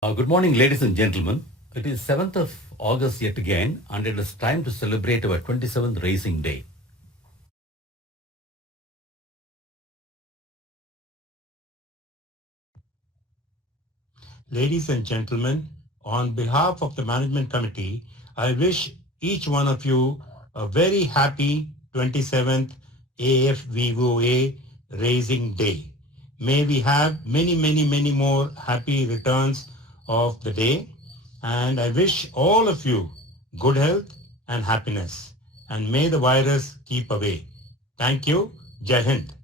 Good morning, ladies and gentlemen. It is 7th of August yet again, and it is time to celebrate our 27th Racing Day. Ladies and gentlemen, on behalf of the Management Committee, I wish each one of you a very happy 27th AFVOA Racing Day. May we have many more happy returns of the day, and I wish all of you good health and happiness, and may the virus keep away. Thank you. Jai Hind.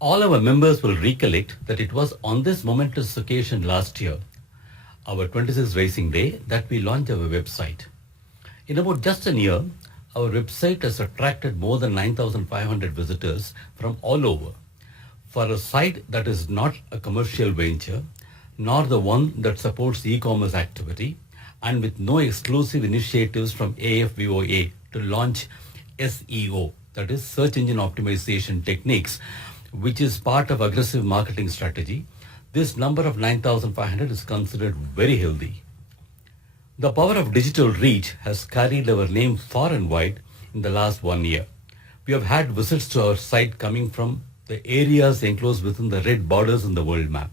All our members will recollect that it was on this momentous occasion last year, our 26th Racing Day, that we launched our website. In about just a year, our website has attracted more than 9,500 visitors from all over. For a site that is not a commercial venture, nor the one that supports e-commerce activity, and with no exclusive initiatives from AFVOA to launch SEO, that is search engine optimization techniques, which is part of aggressive marketing strategy, this number of 9,500 is considered very healthy. The power of digital reach has carried our name far and wide in the last 1 year. We have had visits to our site coming from the areas enclosed within the red borders in the world map.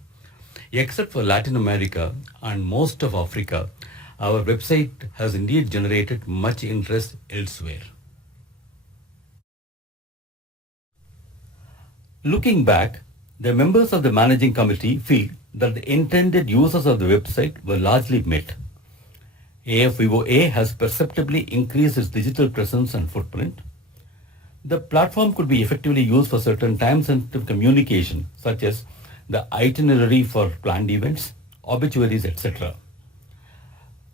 Except for Latin America and most of Africa, our website has indeed generated much interest elsewhere. Looking back, the members of the managing committee feel that the intended users of the website were largely met. AFVOA has perceptibly increased its digital presence and footprint. The platform could be effectively used for certain time-sensitive communication, such as the itinerary for planned events, obituaries, etc.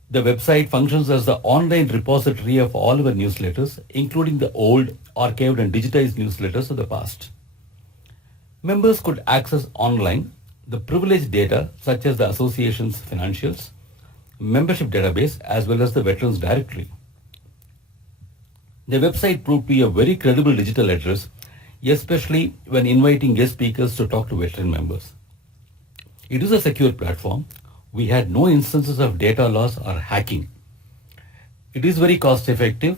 The website functions as the online repository of all our newsletters, including the old, archived and digitized newsletters of the past. Members could access online the privileged data such as the association's financials, membership database, as well as the veterans directory. The website proved to be a very credible digital address, especially when inviting guest speakers to talk to veteran members. It is a secure platform. We had no instances of data loss or hacking. It is very cost effective,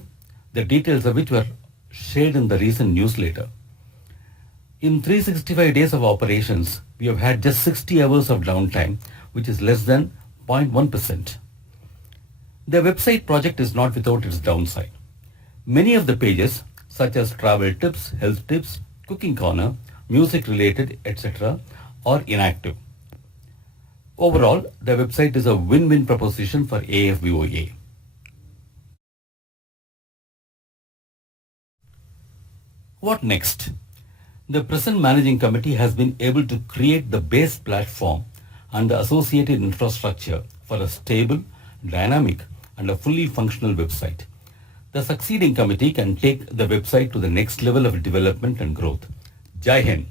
the details of which were shared in the recent newsletter. In 365 days of operations, we have had just 60 hours of downtime, which is less than 0.1%. The website project is not without its downside. Many of the pages, such as travel tips, health tips, cooking corner, music related, etc., are inactive. Overall, the website is a win-win proposition for AFVOA. What next? The present managing committee has been able to create the base platform and the associated infrastructure for a stable, dynamic, and a fully functional website. The succeeding committee can take the website to the next level of development and growth. Jai Hind.